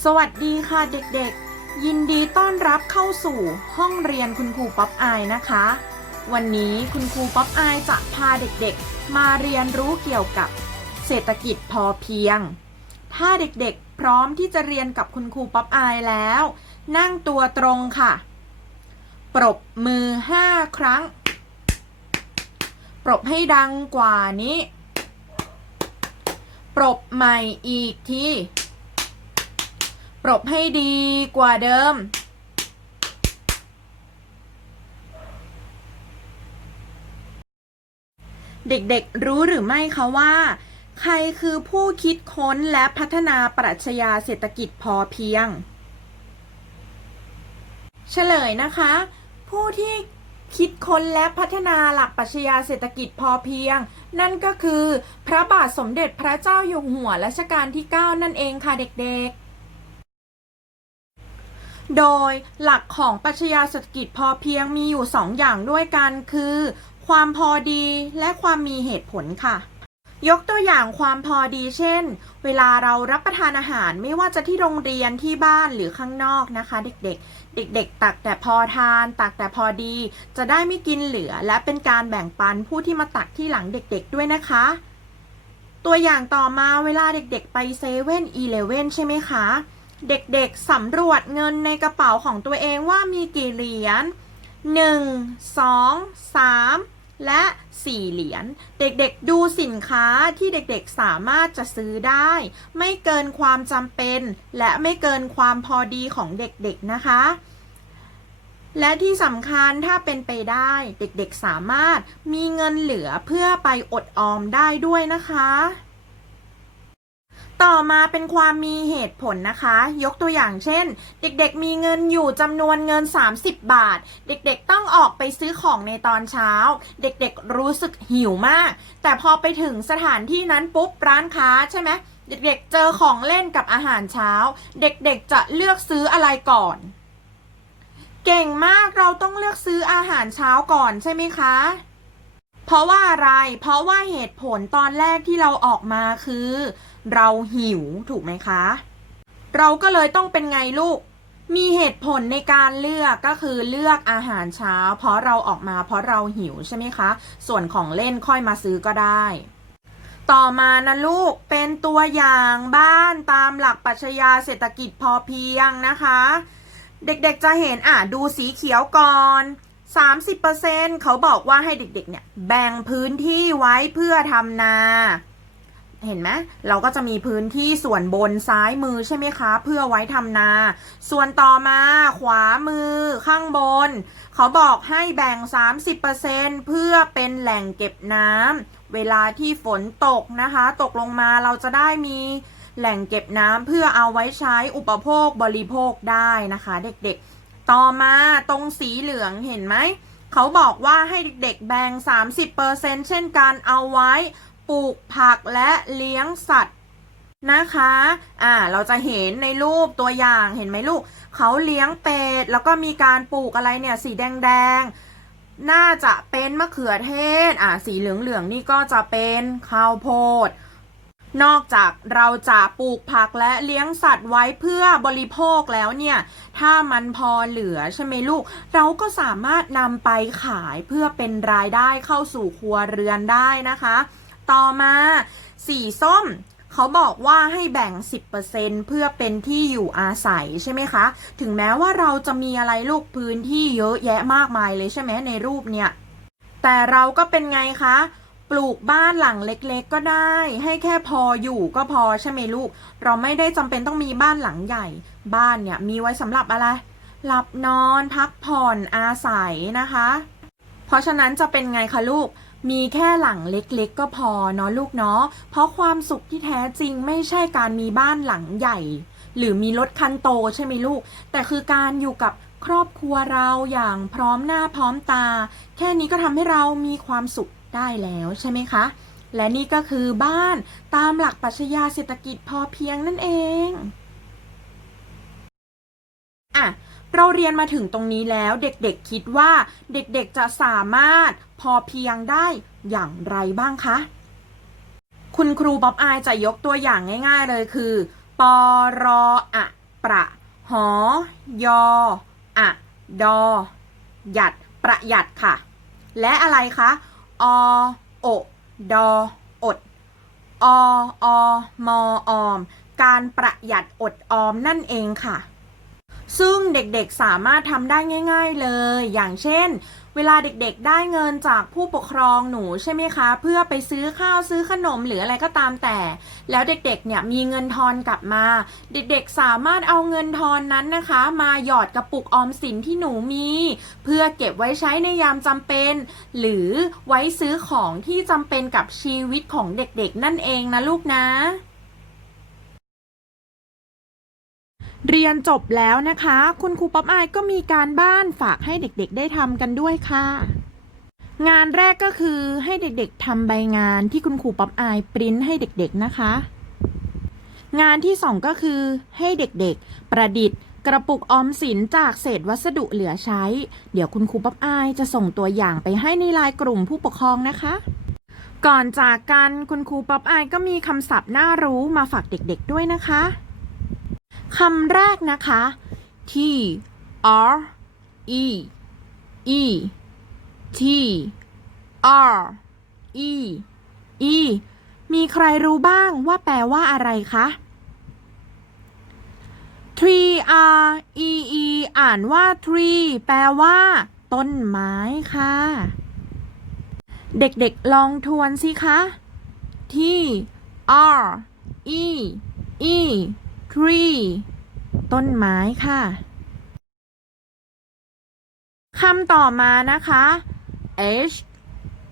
สวัสดีค่ะเด็กๆ ยินดีต้อนรับเข้าสู่ห้องเรียนคุณครูป๊อปอายนะคะ วันนี้คุณครูป๊อปอายจะพาเด็กๆ มาเรียนรู้เกี่ยวกับเศรษฐกิจพอเพียง ถ้าเด็กๆ พร้อมที่จะเรียนกับคุณครูป๊อปอายแล้ว นั่งตัวตรงค่ะ ปรบมือห้าครั้ง ปรบให้ดังกว่านี้ ปรบใหม่อีกที ปรบให้ดีกว่าเดิม เด็กๆรู้หรือไม่คะว่า ใครคือผู้คิดค้นและพัฒนาปรัชญาเศรษฐกิจพอเพียง เฉลยนะคะ ผู้ที่คิดค้นและพัฒนาหลักปรัชญาเศรษฐกิจพอเพียง นั่นก็คือ พระบาทสมเด็จพระเจ้าอยู่หัวรัชกาลที่ 9 นั่นเองค่ะเด็กๆ โดยหลักของปรัชญาเศรษฐกิจพอเพียงมีอยู่ 2 อย่างด้วยกันคือ ความพอดีและความมีเหตุผลค่ะ ยกตัวอย่างความพอดีเช่น เวลาเรารับประทานอาหารไม่ว่าจะที่โรงเรียนที่บ้านหรือข้างนอกนะคะ เด็กๆ เด็กๆ ตักแต่พอทาน ตักแต่พอดี จะได้ไม่กินเหลือ และเป็นการแบ่งปันผู้ที่มาตักที่หลังเด็กๆ ด้วยนะคะตัวอย่างต่อมาเวลาเด็กๆ ไปเซเว่นอีเลเว่นใช่ไหมคะ เด็กๆสำรวจเงินในกระเป๋าของตัวเองว่ามีกี่เหรียญ 1 2 3 และ 4 เหรียญ เด็กๆดูสินค้าที่เด็กๆสามารถจะซื้อได้ ไม่เกินความจำเป็น และไม่เกินความพอดีของเด็กๆนะคะ และที่สำคัญถ้าเป็นไปได้เด็กๆสามารถมีเงินเหลือเพื่อไปอดออมได้ด้วยนะคะ ต่อมาเป็นความมีเหตุผลนะคะ ยกตัวอย่างเช่น เด็กๆมีเงินอยู่จำนวนเงิน 30 บาท เด็กๆต้องออกไปซื้อของในตอนเช้า เด็กๆรู้สึกหิวมาก แต่พอไปถึงสถานที่นั้นปุ๊บร้านค้าใช่ไหมเด็กๆเจอของเล่นกับอาหารเช้า เด็กๆจะเลือกซื้ออะไรก่อน เก่งมากเราต้องเลือกซื้ออาหารเช้าก่อนใช่ไหมคะเพราะว่าอะไร เพราะว่าเหตุผลตอนแรกที่เราออกมาคือ เราหิวถูกไหมคะ เราก็เลยต้องเป็นไงลูก มีเหตุผลในการเลือกก็คือเลือกอาหารเช้า เพราะเราออกมาเพราะเราหิวใช่ไหมคะ ส่วนของเล่นค่อยมาซื้อก็ได้ ต่อมานะลูกเป็นตัวอย่างบ้านตามหลักปรัชญาเศรษฐกิจพอเพียงนะคะ เด็กๆจะเห็นอะดูสีเขียวก่อน30%เขาบอกว่าให้เด็กๆ เนี่ย แบ่งพื้นที่ไว้เพื่อทำนา เห็นไหมเราก็จะมีพื้นที่ส่วนบนซ้ายมือใช่ไหมคะ เพื่อไว้ทำนา ส่วนต่อมาขวามือข้างบน เขาบอกให้แบ่ง 30%เพื่อเป็นแหล่งเก็บน้ำเวลาที่ฝนตกนะคะ ตกลงมาเราจะได้มีแหล่งเก็บน้ำเพื่อเอาไว้ใช้อุปโภคบริโภคได้นะคะ เด็กๆ ต่อมาตรงสีเหลืองเห็นไหม เขาบอกว่าให้เด็กๆแบ่ง 30%เช่นการเอาไว้ ปลูกผักและเลี้ยงสัตว์นะคะ อ่า เราจะเห็นในรูปตัวอย่างเห็นไหมลูก เขาเลี้ยงเป็ด แล้วก็มีการปลูกอะไรเนี่ย สีแดงๆ น่าจะเป็นมะเขือเทศ อ่า สีเหลืองๆ นี่ก็จะเป็นข้าวโพด นอกจากเราจะปลูกผักและเลี้ยงสัตว์ไว้เพื่อบริโภคแล้วเนี่ย ถ้ามันพอเหลือใช่ไหมลูก เราก็สามารถนำไปขายเพื่อเป็นรายได้เข้าสู่ครัวเรือนได้นะคะ ต่อมา สีส้มเขาบอกว่าให้แบ่ง 10%เพื่อเป็นที่อยู่อาศัยใช่ไหมคะ ถึงแม้ว่าเราจะมีอะไรลูกพื้นที่เยอะแยะมากมายเลยใช่ไหมในรูปเนี่ย แต่เราก็เป็นไงคะ ปลูกบ้านหลังเล็กๆก็ได้ ให้แค่พออยู่ก็พอใช่ไหมลูก เราไม่ได้จำเป็นต้องมีบ้านหลังใหญ่ บ้านเนี่ยมีไว้สำหรับอะไร หลับนอนพักผ่อนอาศัยนะคะ เพราะฉะนั้นจะเป็นไงคะลูก มีแค่หลังเล็กๆ ก็พอเนาะลูกเนาะ เพราะความสุขที่แท้จริงไม่ใช่การมีบ้านหลังใหญ่ หรือมีรถคันโตใช่ไหมลูก แต่คือการอยู่กับครอบครัวเราอย่างพร้อมหน้าพร้อมตา แค่นี้ก็ทำให้เรามีความสุขได้แล้วใช่ไหมคะ และนี่ก็คือบ้านตามหลักปรัชญาเศรษฐกิจพอเพียงนั่นเอง อะ เราเรียนมาถึงตรงนี้แล้วเด็กๆคิดว่าเด็กๆจะสามารถพอเพียงได้อย่างไรบ้างคะ คุณครูบ๊อบอายจะยกตัวอย่างง่ายๆเลยคือ ปรออะประหอยออะดอหยัดประหยัดค่ะ และอะไรคะอโอดออดออมอออมการประหยัดอดออมนั่นเองค่ะ ซึ่งเด็กๆสามารถทำได้ง่าย ๆเลย อย่างเช่น เวลาเด็กๆได้เงินจากผู้ปกครองหนูใช่ไหมคะ เพื่อไปซื้อข้าวซื้อขนมหรืออะไรก็ตามแต่ แล้วเด็กๆเนี่ยมีเงินทอนกลับมา เด็กๆสามารถเอาเงินทอนนั้นนะคะ มาหยอดกระปุกออมสินที่หนูมี เพื่อเก็บไว้ใช้ในยามจำเป็น หรือไว้ซื้อของที่จำเป็นกับชีวิตของเด็กๆ นั่นเองนะลูกนะ เรียนจบแล้วนะคะ คุณครูป๊อปอายก็มีการบ้านฝากให้เด็กๆ ได้ทำกันด้วยค่ะ งานแรกก็คือให้เด็กๆทำใบงานที่คุณครูป๊อปอายปริ้นให้เด็กๆนะคะ งานที่สองก็คือให้เด็กๆ ประดิษฐ์ กระปุกออมสินจากเศษวัสดุเหลือใช้ เดี๋ยวคุณครูป๊อปอายจะส่งตัวอย่างไปให้ในไลน์กลุ่มผู้ปกครองนะคะก่อนจากกันคุณครูป๊อปอายก็มีคำศัพท์น่ารู้มาฝากเด็กๆด้วยนะคะ คำแรกนะคะ T R E E T R E E มีใครรู้บ้างว่าแปลว่าอะไรคะ tree R E E อ่านว่า tree แปลว่า ต้นไม้ค่ะ เด็กๆลองทวนสิคะ T R E E tree ต้นไม้ค่ะ คำต่อมานะคะ H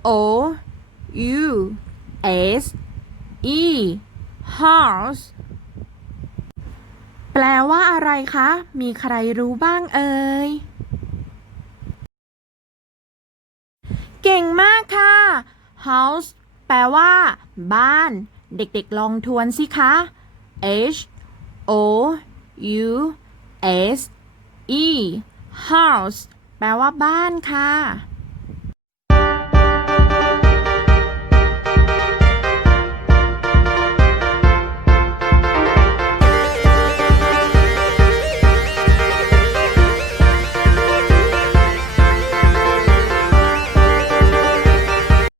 O U S E house แปลว่าอะไรคะ มีใครรู้บ้างเอ่ย เก่งมากค่ะ house แปลว่า บ้าน เด็กๆลองทวนสิคะ H O U S E house แปลว่าบ้านค่ะ